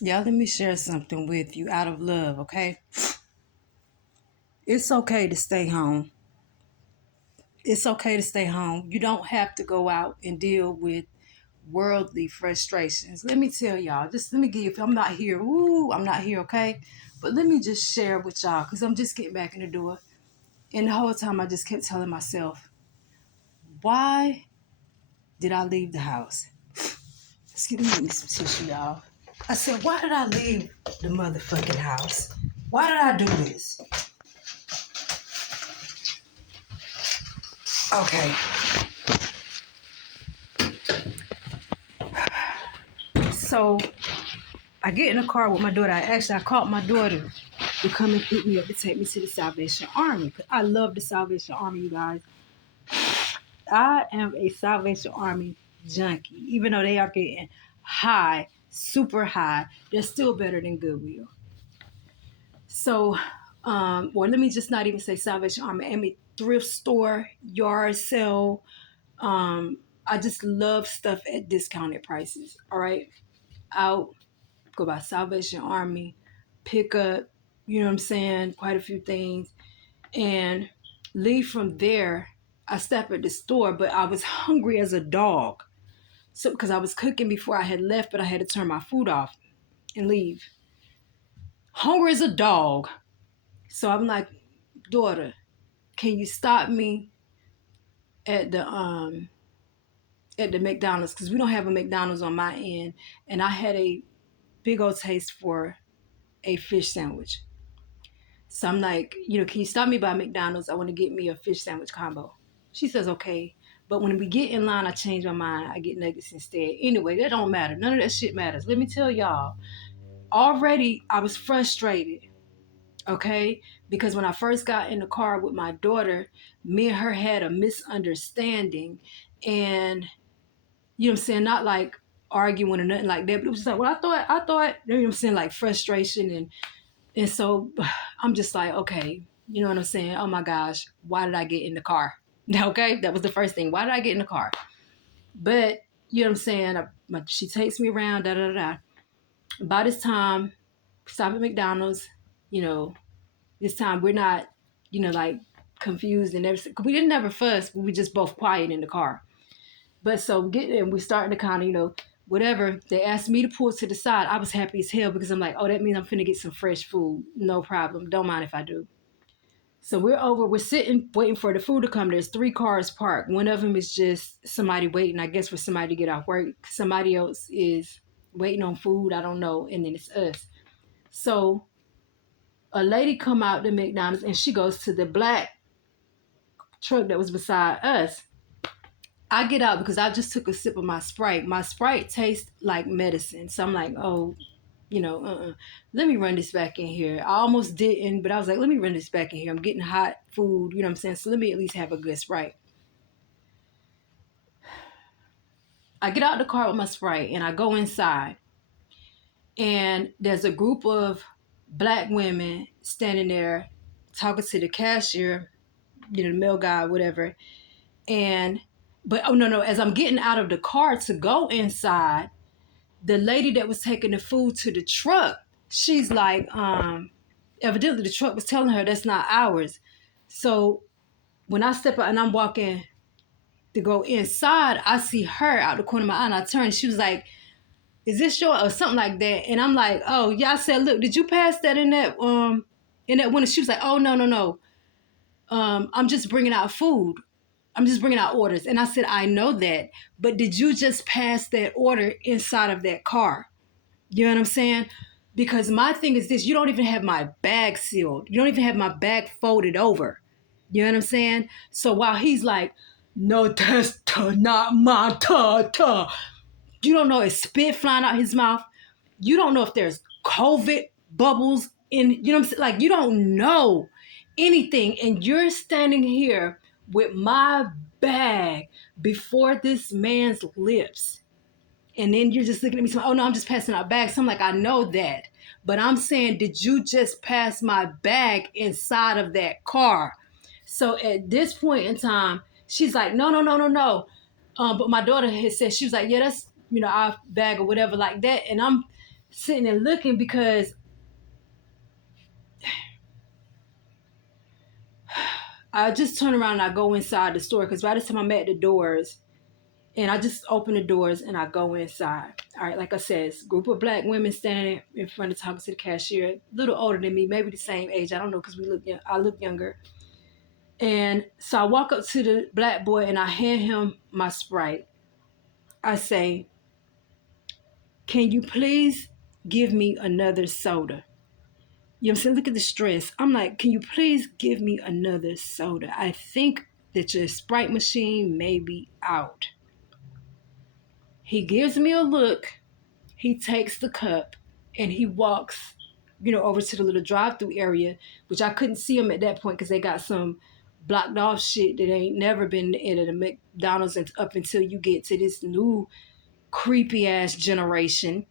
Y'all, let me share something with you out of love, okay? It's okay to stay home. It's okay to stay home. You don't have to go out and deal with worldly frustrations. Let me tell y'all, just let me give you, if I'm not here, I'm not here, okay? But let me just share with y'all, because I'm just getting back in the door. And the whole time I just kept telling myself, why did I leave the house? Excuse me some tissue, y'all. I said, why did I leave the motherfucking house? Why did I do this? Okay. So I get in the car with my daughter. I called my daughter to come and pick me up to take me to the Salvation Army. I love the Salvation Army, you guys. I am a Salvation Army junkie. Even though they are getting high, super high, they're still better than Goodwill. So, or let me just not even say Salvation Army. I mean, thrift store, yard sale. I just love stuff at discounted prices. All right. I'll go by Salvation Army, pick up, you know what I'm saying, quite a few things, and leave from there. I stopped at the store, but I was hungry as a dog. So, because I was cooking before I had left, but I had to turn my food off and leave. Hungry as a dog. So I'm like, daughter, can you stop me at the McDonald's? Because we don't have a McDonald's on my end. And I had a big old taste for a fish sandwich. So I'm like, can you stop me by McDonald's? I want to get me a fish sandwich combo. She says, okay. But when we get in line, I change my mind. I get nuggets instead. Anyway, that don't matter. None of that shit matters. Let me tell y'all, already I was frustrated, okay? Because when I first got in the car with my daughter, me and her had a misunderstanding. And, you know what I'm saying? Not like arguing or nothing like that. But it was just like, well, I thought, you know what I'm saying? Like frustration and so I'm just like, okay, you know what I'm saying? Oh my gosh, why did I get in the car? Okay, that was the first thing. Why did I get in the car? But you know what I'm saying? She takes me around, da da da. By this time, stop at McDonald's. You know, this time we're not, like confused and everything. We didn't ever fuss. We were just both quiet in the car. But so we starting to kind of, whatever. They asked me to pull to the side. I was happy as hell because I'm like, oh, that means I'm finna get some fresh food. No problem. Don't mind if I do. So we're sitting, waiting for the food to come. There's 3 cars parked. One of them is just somebody waiting, I guess, for somebody to get off work. Somebody else is waiting on food. I don't know. And then it's us. So a lady come out to McDonald's and she goes to the black truck that was beside us. I get out because I just took a sip of my Sprite. My Sprite tastes like medicine. So I'm like, oh, let me run this back in here. I almost didn't, but I was like, let me run this back in here. I'm getting hot food, you know what I'm saying? So let me at least have a good Sprite. I get out the car with my Sprite and I go inside. And there's a group of black women standing there talking to the cashier, the mail guy, whatever. But oh no, as I'm getting out of the car to go inside, the lady that was taking the food to the truck, she's like, evidently the truck was telling her that's not ours. So when I step out and I'm walking to go inside, I see her out the corner of my eye and I turn. She was like, is this your, or something like that? And I'm like, oh yeah. I said, look, did you pass that in that window? She was like, oh no. I'm just bringing out food. I'm just bringing out orders. And I said, I know that, but did you just pass that order inside of that car? You know what I'm saying? Because my thing is this, you don't even have my bag sealed. You don't even have my bag folded over. You know what I'm saying? So while he's like, no, that's not my ta. You don't know it's spit flying out his mouth. You don't know if there's COVID bubbles in, you know what I'm saying? Like, you don't know anything. And you're standing here with my bag before this man's lips. And then you're just looking at me saying, oh no, I'm just passing out bags. So I'm like, I know that. But I'm saying, did you just pass my bag inside of that car? So at this point in time, she's like, no. But my daughter had said, she was like, yeah, that's, our bag or whatever like that. And sitting and looking because I just turn around and I go inside the store because by this time I'm at the doors and I just open the doors and I go inside. All right, like I said, it's a group of black women standing in front of talking to the cashier, a little older than me, maybe the same age. I don't know because I look younger. And so I walk up to the black boy and I hand him my Sprite. I say, "Can you please give me another soda?" You know what I'm saying? Look at the stress. I'm like, "Can you please give me another soda? I think that your Sprite machine may be out." He gives me a look. He takes the cup and he walks, over to the little drive-through area, which I couldn't see him at that point because they got some blocked off shit that ain't never been in the McDonald's up until you get to this new creepy ass generation.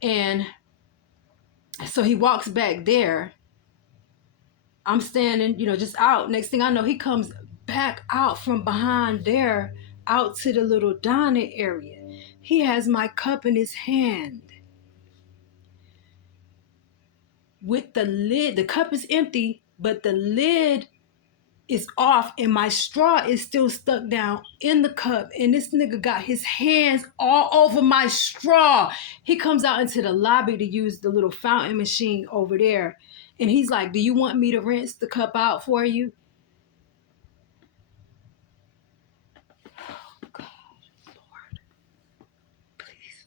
And so he walks back there. I'm standing, just out. Next thing I know, he comes back out from behind there, out to the little dining area. He has my cup in his hand with the lid. The cup is empty, but the lid is off and my straw is still stuck down in the cup. And this nigga got his hands all over my straw. He comes out into the lobby to use the little fountain machine over there. And he's like, "Do you want me to rinse the cup out for you?" Oh, God, Lord, please.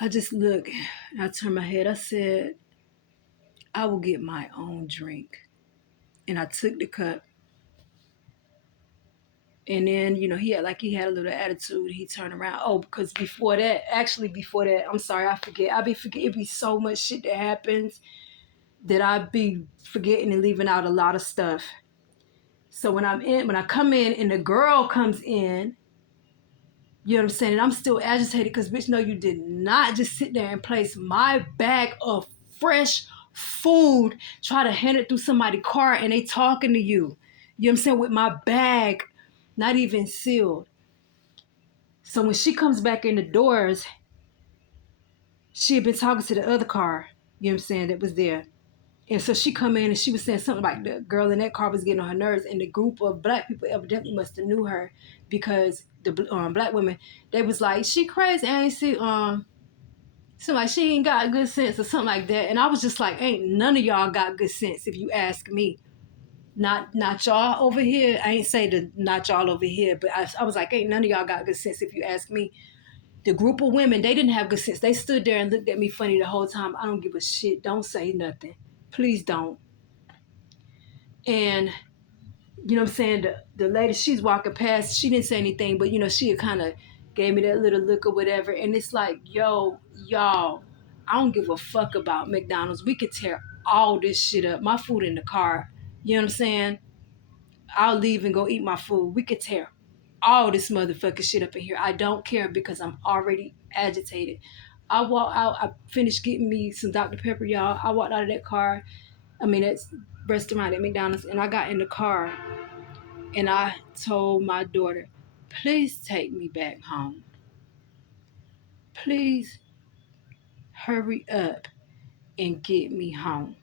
I just look, and I turn my head. I said, "I will get my own drink." And I took the cup. And then, he had a little attitude. He turned around. Oh, because before that, I'm sorry, I forget. It be so much shit that happens that I be forgetting and leaving out a lot of stuff. So when I come in and the girl comes in, you know what I'm saying? And I'm still agitated because, bitch, no, you did not just sit there and place my bag of fresh food, try to hand it through somebody's car and they talking to you. You know what I'm saying? With my bag not even sealed. So when she comes back in the doors, she had been talking to the other car, you know what I'm saying, that was there. And so she come in and she was saying something like the girl in that car was getting on her nerves, and the group of black people evidently must have knew her because the black women, they was like, "She crazy, ain't she? So like she ain't got good sense," or something like that. And I was just like, "Ain't none of y'all got good sense if you ask me. Not y'all over here. I ain't say the not y'all over here, but I was like, ain't none of y'all got good sense if you ask me." The group of women, they didn't have good sense. They stood there and looked at me funny the whole time. "I don't give a shit. Don't say nothing. Please don't." And you know what I'm saying? The lady, she's walking past, she didn't say anything, but she kind of gave me that little look or whatever. And it's like, yo, y'all, I don't give a fuck about McDonald's. We could tear all this shit up. My food in the car. You know what I'm saying? I'll leave and go eat my food. We could tear all this motherfucking shit up in here. I don't care because I'm already agitated. I walked out. I finished getting me some Dr. Pepper, y'all. I walked out of that car. That's restaurant at McDonald's. And I got in the car and I told my daughter, "Please take me back home. Please hurry up and get me home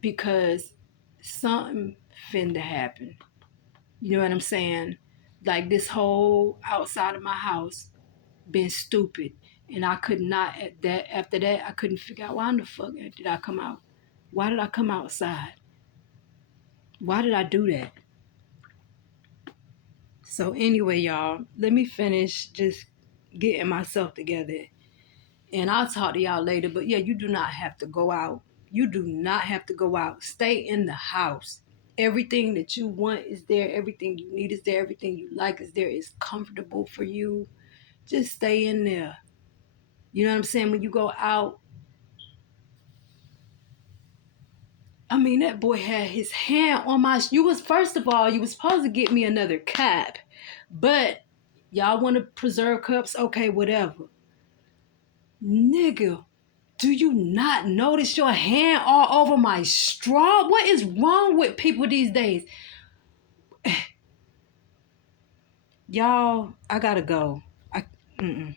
because something finna happen." You know what I'm saying? Like this whole outside of my house been stupid. And I could not after that I couldn't figure out why in the fuck did I come out? Why did I come outside? Why did I do that? So anyway, y'all, let me finish just getting myself together. And I'll talk to y'all later. But yeah, you do not have to go out. You do not have to go out. Stay in the house. Everything that you want is there. Everything you need is there. Everything you like is there. It's comfortable for you. Just stay in there. You know what I'm saying? When you go out, that boy had his hand on my... First of all, you was supposed to get me another cup. But y'all want to preserve cups? Okay, whatever. Nigga, do you not notice your hand all over my straw? What is wrong with people these days? Y'all, I gotta go. Mm-mm.